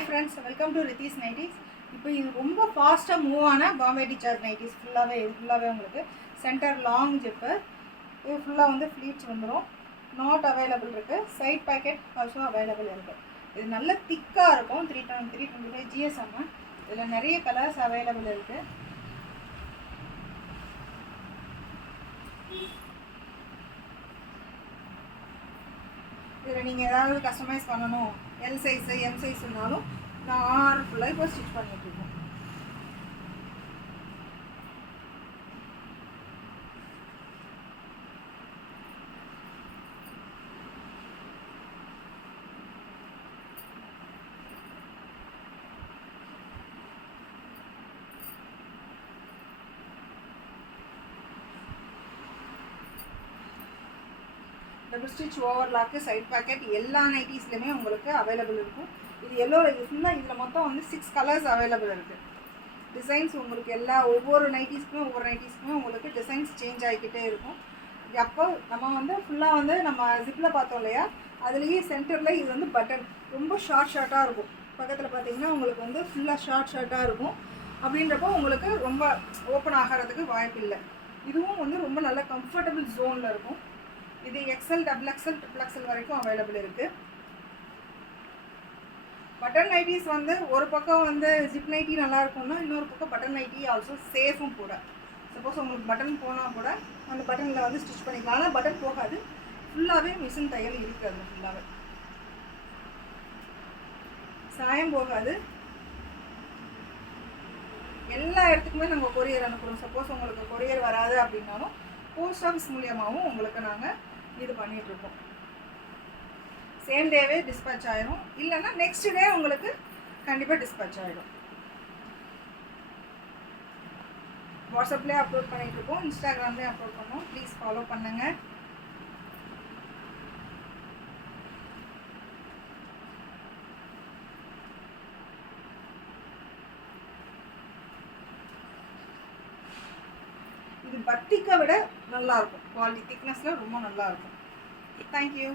Hi friends, welcome to Rithis Nighties. இப்போ இது ரொம்ப ஃபாஸ்ட்டாக மூவ் ஆன பாம்பே டிசார்ஜ் நைட்டிஸ் ஃபுல்லாகவே உங்களுக்கு சென்டர் லாங் ஜிப்பு. இது ஃபுல்லாக வந்து ஃப்ளீட்ஸ் வந்துடும். நாட் அவைலபிள் இருக்குது. சைட் பேக்கெட் ஆல்சோ அவைலபிள் இருக்குது. இது நல்ல திக்காக இருக்கும். 325 GSM. இதில் நிறைய கலர்ஸ் அவைலபிள் இருக்குது. இதில் நீங்கள் ஏதாவது கஸ்டமைஸ் பண்ணணும், எல் சைஸு எம் சைஸ்னாலும் நான் ஆர்டர் ஃபுல்லாக இப்போ ஸ்டிச் பண்ணிகிட்ருக்கோம். Double stitch overlock side pocket எல்லா நைட்டிஸ்லையுமே உங்களுக்கு அவைலபிள் இருக்கும். இது எல்லோ ஃபுல்லாக இதில் மொத்தம் வந்து 6 கலர்ஸ் அவைலபிள் இருக்குது. டிசைன்ஸ் உங்களுக்கு ஒவ்வொரு நைட்டிஸ்க்குமே உங்களுக்கு டிசைன்ஸ் சேஞ்ச் ஆகிக்கிட்டே இருக்கும். அப்போ நம்ம வந்து ஃபுல்லாக வந்து நம்ம ஜிப்பில் பார்த்தோம் இல்லையா, அதுலேயே சென்டரில் இது வந்து பட்டன் ரொம்ப ஷார்ட்டாக இருக்கும். பக்கத்தில் பார்த்தீங்கன்னா உங்களுக்கு வந்து ஃபுல்லாக ஷார்ட்டாக இருக்கும். அப்படின்றப்போ உங்களுக்கு ரொம்ப ஓப்பன் ஆகிறதுக்கு வாய்ப்பு இல்லை. இதுவும் வந்து ரொம்ப நல்ல கம்ஃபர்டபுள் ஜோனில் இருக்கும். இது XL, XXL, XXL வரைக்கும் அவைலபிள் இருக்குது. பட்டன் நைட்டிஸ் வந்து ஒரு பக்கம் வந்து ஜிப் நைட்டி நல்லா இருக்கும்னா, இன்னொரு பக்கம் பட்டன் நைட்டி ஆல்சோ சேஃபும் கூட. சப்போஸ் உங்களுக்கு பட்டன் போனால் கூட அந்த பட்டனில் வந்து ஸ்டிச் பண்ணிக்கலாம். ஆனால் பட்டன் போகாது, ஃபுல்லாகவே மிஷின் தையல் இருக்குது. அது ஃபுல்லாகவே சாயம் போகாது. எல்லா இடத்துக்குமே நாங்கள் கொரியர் அனுப்புகிறோம். சப்போஸ் உங்களுக்கு கொரியர் வராது அப்படின்னாலும் போஸ்ட் ஆஃபீஸ் மூலியமாகவும் உங்களுக்கு நாங்கள் இது பண்ணிகிட்ருக்கோம். சேம் டேவே டிஸ்பேச் ஆயிரும், இல்லைன்னா நெக்ஸ்ட் டே உங்களுக்கு கண்டிப்பாக டிஸ்பேச் ஆகிடும். வாட்ஸ்அப்லேயே அப்லோட் பண்ணிகிட்ருக்கோம், இன்ஸ்டாகிராம்லேயே அப்லோட் பண்ணோம். ப்ளீஸ் ஃபாலோ பண்ணுங்கள். இது பத்திக்கை விட நல்லாயிருக்கும். குவாலிட்டி திக்னஸில் ரொம்ப நல்லாயிருக்கும். தேங்க்யூ.